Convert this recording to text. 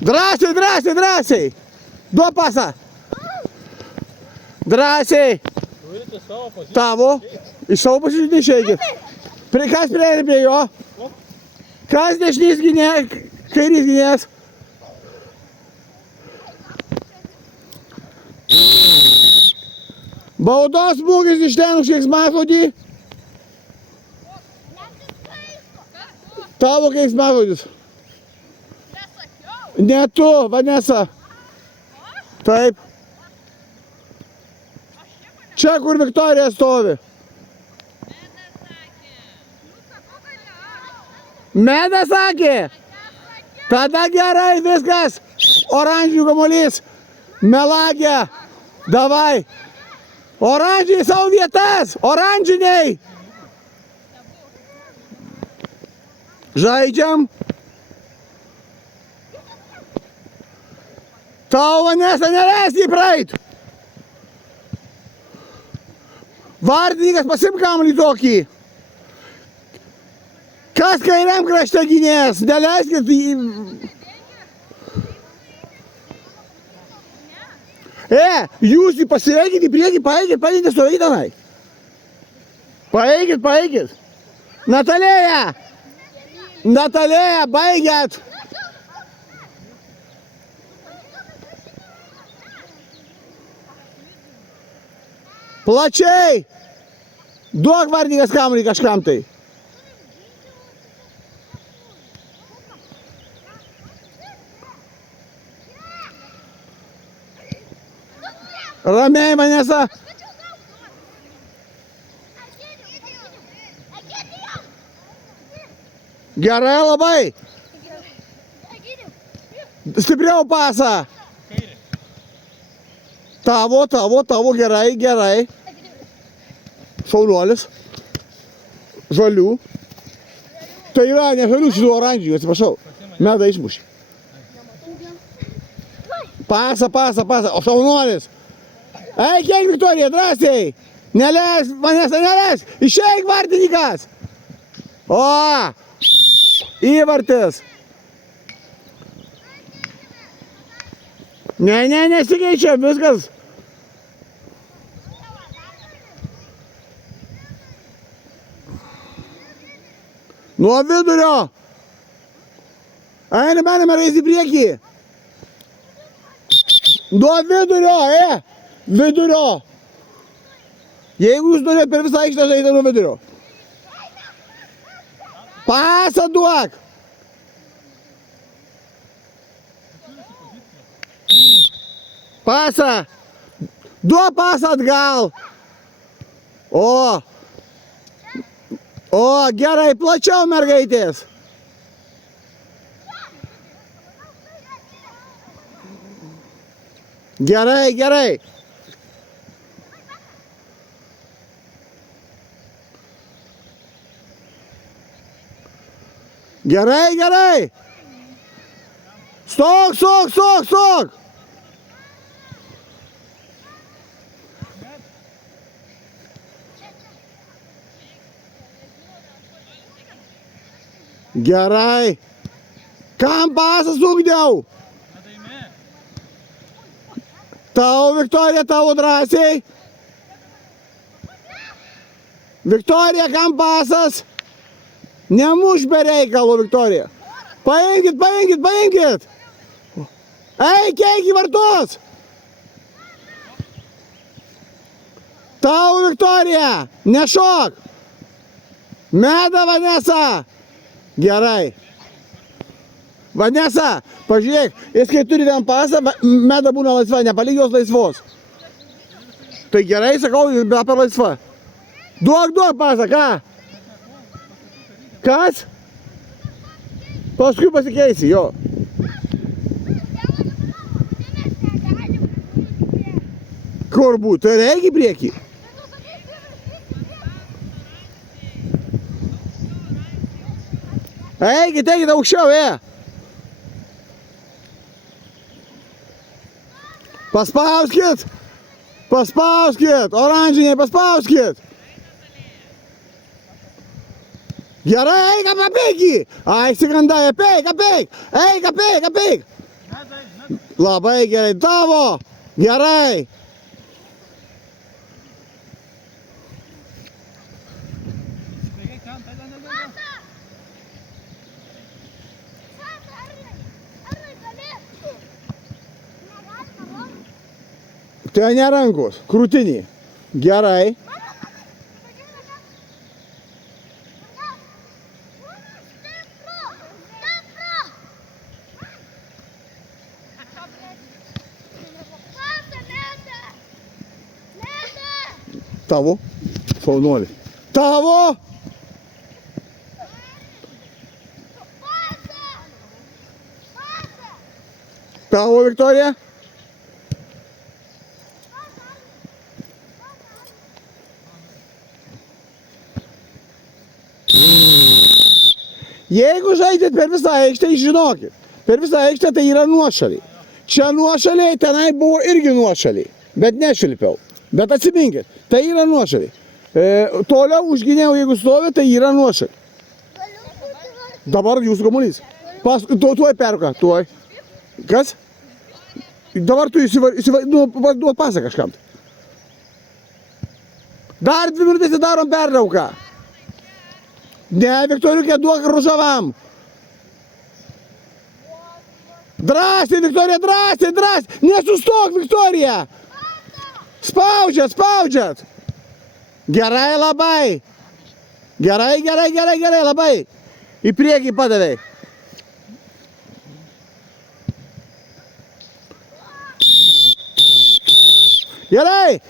Drąsiai, drąsiai, drąsiai. Duok pasą. Drąsiai. Tavo. Iš savo pasižiūrėti neišeikit. Kas prieina prie jo? Kas dešinys gynėjas, kairys gynėjas? Baudos smūgis iš ten už keiksmažodį. Tavo keiksmažodis. Ne tu, Vanesa. Taip. Čia, kur Viktorija stovi. Medas sakė. Tada gerai, viskas. Oranžinių kamuolys. Melagė. Davai. Oranžiniai savo vietas. Oranžiniai. Žaidžiam. Tau, Vanesa, neleis jį praeit. Vartininkas, pasim kamuolį tokį. Kas kairiam krašte gynėjas? Neleiskit jį. Jūs jį pasieikit į priekį, paeikit nestovėkit tenai. Paeikit. Natalėja, baigėt. Plačiai. Duok vartininkas kamuolį kažkam tai. Ramiai, Vanesa. Gerai labai. Stipriau pasą. Tavo, gerai. Šaunuolis. Žalių. Tai yra ne žalių, šitų oranžinių, atsiprašau. Medą išmušė. Pasą. O šaunuolis. Eik, Viktorija, drąsiai. Neleis, Vanesa, neleis. Išeik, vartininkas. O, įvartis. Ne, nesikeičia, viskas. Nuo vidurio. Einame reis į priekį. Nuo vidurio, vidurio. Jeigu jūs norėt per visą aikštę žaisti nuo vidurio. Pasą duok. Pasą. Duok pasą atgal. O, gerai, plačiau, mergaitės. Gerai. Gerai. Stok. Gerai. Kam pasą sukdėjau? Tau, Viktorija, tavo drąsiai. Viktorija, kam pasas? Nemuš be reikalo, Viktorija. Paimkit. Eik į vartus. Tau, Viktorija, nešok. Meda, Vanesa. Gerai. Vanesa, pažiūrėk, jis kai turi ten pasą, Meda būna laisva, nepalik jos laisvos. Tai gerai, sakau, bet per laisva. Duok pasą, ką? Kas? Paskui pasikeisi, jo. Kur būt? Tai reikia į priekį. Eikit aukščiau, Paspauskit, oranžiniai, paspauskit. Gerai, eik, apėk jį. Ai, sigandai, apėk. Eik. Labai gerai. Tavo. Gerai. Tai ne rankos, krūtinį. Gerai. Tavo. Šaunuolį. Tavo. Tavo, Viktorija. Jeigu žaidžiat per visą aikštę, žinokit, per visą aikštę tai yra nuošaliai. Čia nuošaliai, tenai buvo irgi nuošaliai, bet nešvilpiau. Bet atsiminkit, tai yra nuošaliai. Toliau užginėjau, jeigu stovi, tai yra nuošaliai. Dabar jūsų kamuolys. Tuoj perka, tuoj. Kas? Dabar tu duok pasą kažkam. Dar 2 minutės darom pertrauką. Ne, Viktoriukė, duok Ružavam. Drąsiai, Viktorija, drąsiai. Nesustok, Viktorija. Spaudžiat. Gerai labai. Gerai labai. Į priekį padavei. Gerai.